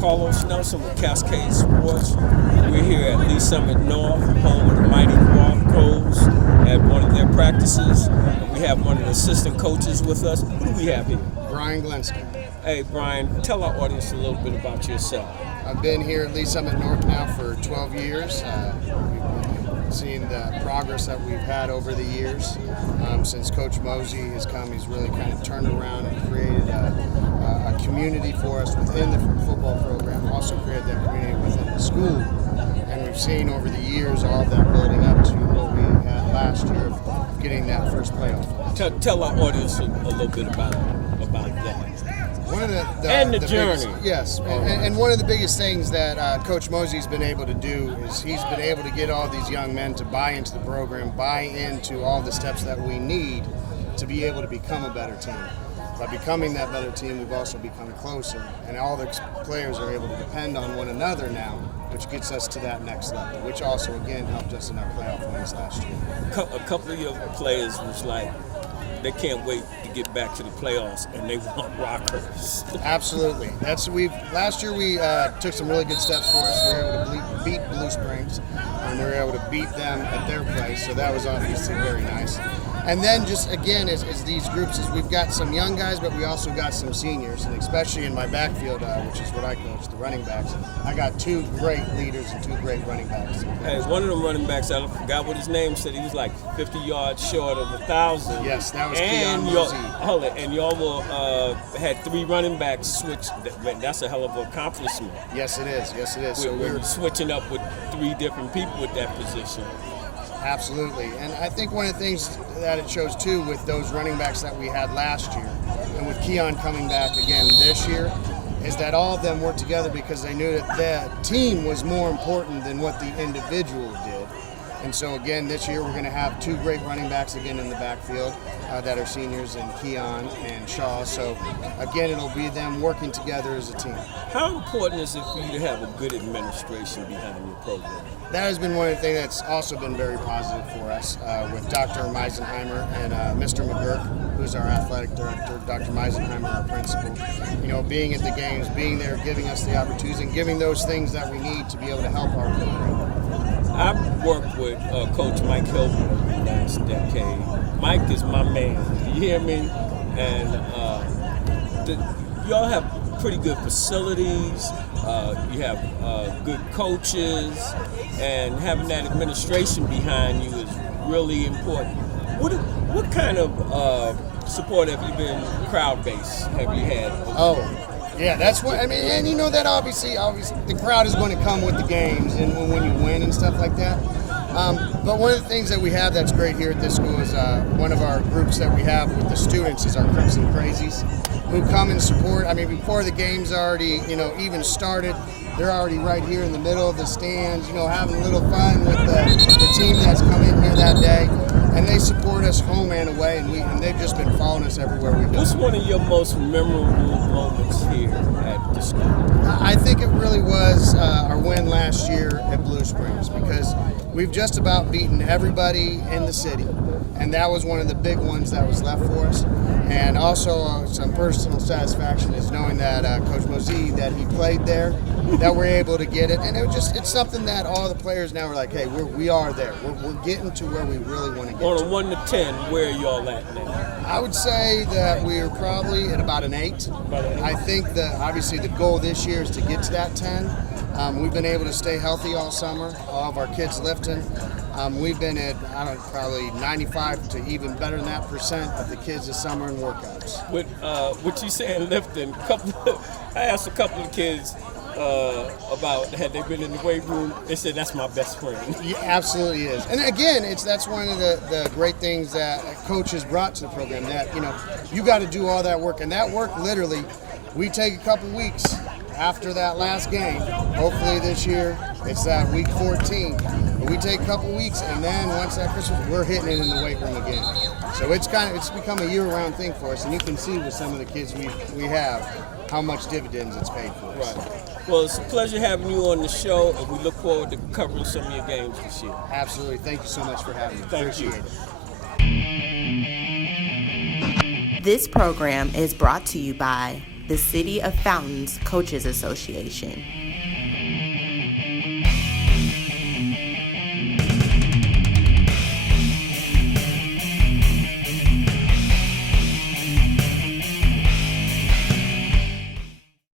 Carlos Nelson with Cascade Sports. We're here at Lee Summit North, home of the Mighty Broncos, at one of their practices. And we have one of the assistant coaches with us. Who do we have here? Brian Glenski. Hey, Brian, tell our audience a little bit about yourself. I've been here at Lee Summit North now for 12 years. We've seen the progress that we've had over the years. Since Coach Mosey has come, he's really kind of turned around and created a community for us within the football program, also created that community within the school. And we've seen over the years all of that building up to what we had last year of getting that first playoff. Tell our audience a little bit about that. One of the journey. Yes, and one of the biggest things that Coach Mosey's been able to do is he's been able to get all these young men to buy into the program, buy into all the steps that we need to be able to become a better team. By becoming that better team, we've also become closer, and all the players are able to depend on one another now, which gets us to that next level, which also, again, helped us in our playoff wins last year. A couple of your players was like, they can't wait to get back to the playoffs, and they want rockers. Absolutely. Last year we took some really good steps for us. We were able to beat Blue Springs, and we were able to beat them at their place. So that was obviously very nice. And then just again, as these groups, we've got some young guys, but we also got some seniors, and especially in my backfield, which is what I coach, the running backs. I got two great leaders and two great running backs. Hey, one of the running backs, I forgot what his name said. He was like 50 yards short of 1,000. Yes, that was and Keon and y'all had three running backs switch. That's a hell of an accomplishment. Yes, it is. Yes, it is. So we're switching up with three different people at that position. Absolutely. And I think one of the things that it shows too with those running backs that we had last year and with Keon coming back again this year is that all of them worked together because they knew that the team was more important than what the individual did. And so again, this year we're going to have two great running backs again in the backfield that are seniors in Keon and Shaw. So again, it'll be them working together as a team. How important is it for you to have a good administration behind your program? That has been one of the things that's also been very positive for us with Dr. Meisenheimer and Mr. McGurk, who's our athletic director, Dr. Meisenheimer, our principal. You know, being at the games, being there, giving us the opportunities, and giving those things that we need to be able to help our program. I've worked with Coach Mike Hilbert over the last decade. Mike is my man. You hear me? And y'all have pretty good facilities. You have good coaches, and having that administration behind you is really important. What kind of support have you been crowd base have you had? Yeah, that's what I mean. And you know that obviously the crowd is going to come with the games and when you win and stuff like that. But one of the things that we have that's great here at this school is one of our groups that we have with the students is our Crimson Crazies, who come and support. I mean, before the game's already, even started, they're already right here in the middle of the stands, having a little fun with the team that's come in here that day. And they support us home and away, and they've just been following us everywhere we go. What's one of your most memorable moments here at the school? I think it really was our win last year at Blue Springs, because we've just about beaten everybody in the city, and that was one of the big ones that was left for us. And also some personal satisfaction is knowing that Coach Mosey, that he played there, that we're able to get it. And it's something that all the players now are like, hey, we are there. We're getting to where we really want to get On to. a 1 to 10, where are y'all at now? I would say that we're probably at about an 8. I think obviously the goal this year is to get to that 10. We've been able to stay healthy all summer, all of our kids lifting. We've been at, probably 95 to even better than that % of the kids this summer in workouts. With what you saying lifting, I asked a couple of kids about had they been in the weight room. They said that's my best friend. Yeah, absolutely is. And again, that's one of the great things that Coach has brought to the program, that you got to do all that work, and that work literally we take a couple weeks after that last game. Hopefully this year it's that week 14. But we take a couple weeks, and then once that Christmas, we're hitting it in the weight room again. So it's become a year-round thing for us, and you can see with some of the kids we have how much dividends it's paid for us. Right. Well, it's a pleasure having you on the show, and we look forward to covering some of your games this year. Absolutely. Thank you so much for having me. Thank you. Appreciate it. This program is brought to you by the City of Fountains Coaches Association.